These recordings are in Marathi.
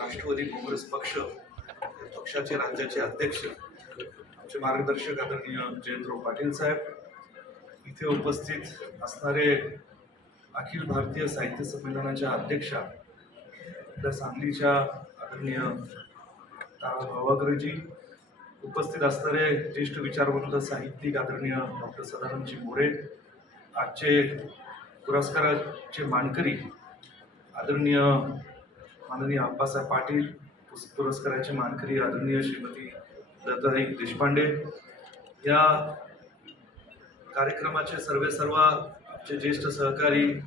राष्ट्रवादी काँग्रेस पक्ष पक्षाचे राज्याचे अध्यक्ष आमचे मार्गदर्शक आदरणीय जयंतराव पाटील साहेब इथे उपस्थित असणारे अखिल भारतीय साहित्य संमेलनाच्या अध्यक्षा आपल्या सांगलीच्या आदरणीय तारा भावाग्रजी उपस्थित असणारे ज्येष्ठ विचारवंत साहित्यिक आदरणीय डॉक्टर सदानंदजी मोरे आजचे पुरस्काराचे मानकरी आदरणीय माननीय आप्पासाहेब पाटील पुस- पुरस्काराचे मानकरी आदरणीय श्रीमती दत्ताई देशपांडे. या कार्यक्रमाचे सर्वे सर्व आमचे ज्येष्ठ सहकारी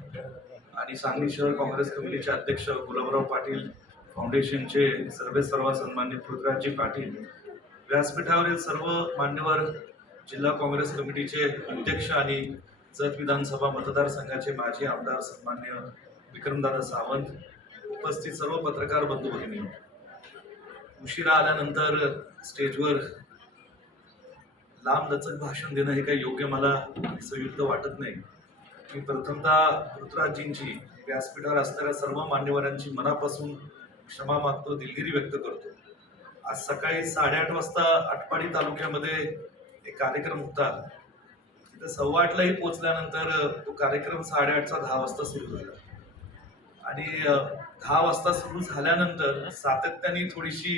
आणि सांगली शहर काँग्रेस कमिटीचे अध्यक्ष गुलाबराव पाटील फाउंडेशनचे सर्वे सर्व सन्मान्य पृथ्वीराजजी पाटील. व्यासपीठावरील सर्व मान्यवर जिल्हा काँग्रेस कमिटीचे अध्यक्ष आणि जत विधानसभा मतदारसंघाचे माजी आमदार सन्मान्य विक्रमदादा सावंत उपस्थित सर्व पत्रकार बंधू भगिनी उशिरा आल्यानंतर स्टेजवर लांब लचक भाषण देणं हे काही योग्य मला संयुक्त वाटत नाही. मी प्रथमतः ऋतुराजजींची व्यासपीठावर असणाऱ्या सर्व मान्यवरांची मनापासून क्षमा मागतो दिलगिरी व्यक्त करतो. आज सकाळी साडेआठ वाजता आटपाडी तालुक्यामध्ये एक कार्यक्रम होता. तिथं सव्वा आठलाही पोचल्यानंतर तो कार्यक्रम साडेआठचा दहा वाजता सुरू झाला. आणि दहा वाजता सुरू झाल्यानंतर सातत्याने थोडीशी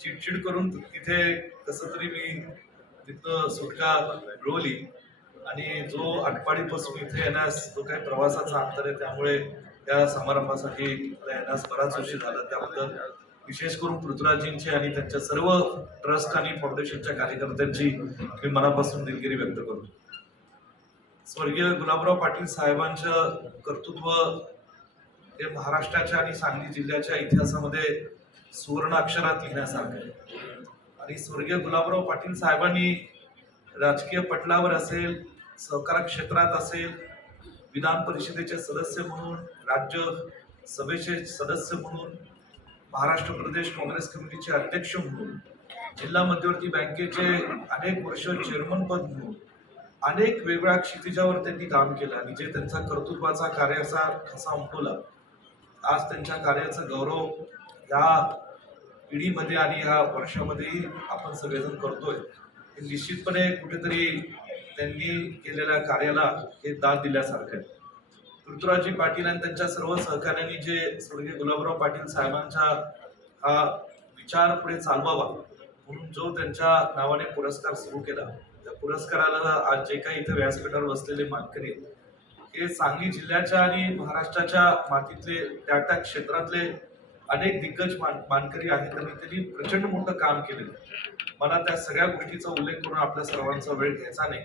चिडचिड करून तिथे कसं तरी मी तिथं सुटका मिळवली आणि जो आटपाडीपासून इथे येण्यास जो काही प्रवासाचा अंतर आहे त्यामुळे त्या समारंभासाठी येण्यास बराच उशीर झाला. त्याबद्दल विशेष करून पृथ्वीराजींची आणि त्यांच्या सर्व ट्रस्ट आणि फाउंडेशनच्या कार्यकर्त्यांची मी मनापासून दिलगिरी व्यक्त करतो. स्वर्गीय गुलाबराव पाटील साहेबांचं कर्तृत्व हे महाराष्ट्राच्या आणि सांगली जिल्ह्याच्या इतिहासामध्ये सुवर्ण अक्षरात लिहिण्यासारखं आहे. आणि स्वर्गीय गुलाबराव पाटील साहेबांनी राजकीय पटलावर असेल सहकार क्षेत्रात असेल विधान परिषदेचे सदस्य म्हणून राज्य सभेचे सदस्य म्हणून महाराष्ट्र प्रदेश काँग्रेस कमिटीचे अध्यक्ष म्हणून जिल्हा मध्यवर्ती बँकेचे अनेक वर्ष चेअरमन पद म्हणून अनेक वेगळ्या क्षितिजावर त्यांनी काम केलं आणि जे त्यांचा कर्तृत्वाचा कार्याचा ठसा उमटवला. आज त्यांच्या कार्याचा गौरव या पिढीमध्ये आणि ह्या वर्षामध्येही आपण सगळेजण करतोय. हे निश्चितपणे कुठेतरी त्यांनी केलेल्या कार्याला हे दाद दिल्यासारखं आहे. पृथ्वीराजी पाटील आणि त्यांच्या सर्व सहकार्यांनी जे स्वर्गीय गुलाबराव पाटील साहेबांचा हा विचार पुढे चालवावा म्हणून जो त्यांच्या नावाने पुरस्कार सुरू केला. त्या पुरस्काराला आज जे काही इथे व्यासपीठावर बसलेले मानकरी आहेत, हे सांगली जिल्ह्याच्या आणि महाराष्ट्राच्या मातीतले त्या त्या क्षेत्रातले अनेक दिग्गज मान मानकरी आहेत आणि त्यांनी प्रचंड मोठं काम केलेलं मला त्या सगळ्या गोष्टीचा उल्लेख करून आपल्या सर्वांचा वेळ घ्यायचा नाही.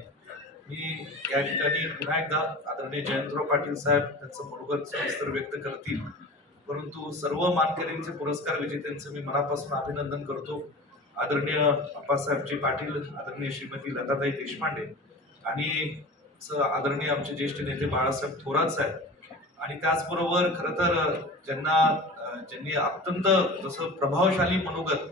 मी या ठिकाणी पुन्हा एकदा आदरणीय जयंतराव पाटील साहेब त्यांचं मनोगत सविस्तर व्यक्त करतील. परंतु सर्व मानकरींचे पुरस्कार विजेत्यांचं मी मनापासून अभिनंदन करतो. आदरणीय अप्पासाहेबजी पाटील आदरणीय श्रीमती लताताई देशपांडे आणि आदरणीय आमचे ज्येष्ठ नेते बाळासाहेब थोरात साहेब. आणि त्याचबरोबर खरं तर ज्यांना ज्यांनी अत्यंत जसं प्रभावशाली मनोगत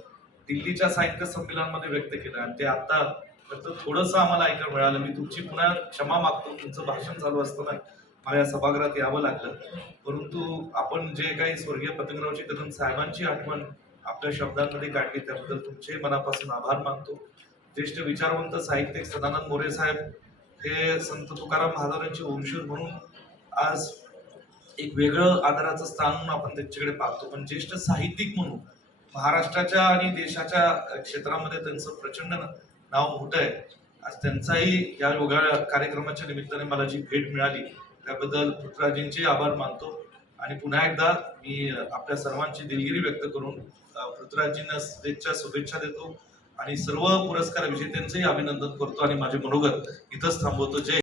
दिल्लीच्या साहित्य संमेलनामध्ये व्यक्त केलं आणि ते आता फक्त थोडंसं आम्हाला ऐकायला मिळालं. मी तुमची पुन्हा क्षमा मागतो. तुमचं भाषण चालू असताना मला या सभागृहात यावं लागलं. परंतु आपण जे काही स्वर्गीय पतंगरावजी कदम साहेबांची आठवण आपल्या शब्दांमध्ये काढली त्याबद्दल तुमचे मनापासून आभार मानतो. ज्येष्ठ विचारवंत साहित्यिक सदानंद मोरे साहेब हे संत तुकाराम महाराजांचे वंशज म्हणून आज एक वेगळं आदराचं स्थान म्हणून आपण त्यांच्याकडे पाहतो. पण ज्येष्ठ साहित्यिक म्हणून महाराष्ट्राच्या आणि देशाच्या क्षेत्रामध्ये त्यांचं प्रचंड नाव मोठं आहे. आज त्यांचाही या योगा कार्यक्रमाच्या निमित्ताने मला जी भेट मिळाली त्याबद्दल पृथ्वीराजींचे आभार मानतो. आणि पुन्हा एकदा मी आपल्या सर्वांची दिलगिरी व्यक्त करून पृथ्वीराजींना शुभेच्छा देतो. आणि सर्व पुरस्कार विजेत्यांचंही अभिनंदन करतो आणि माझे मनोगत इथंच थांबवतो. जय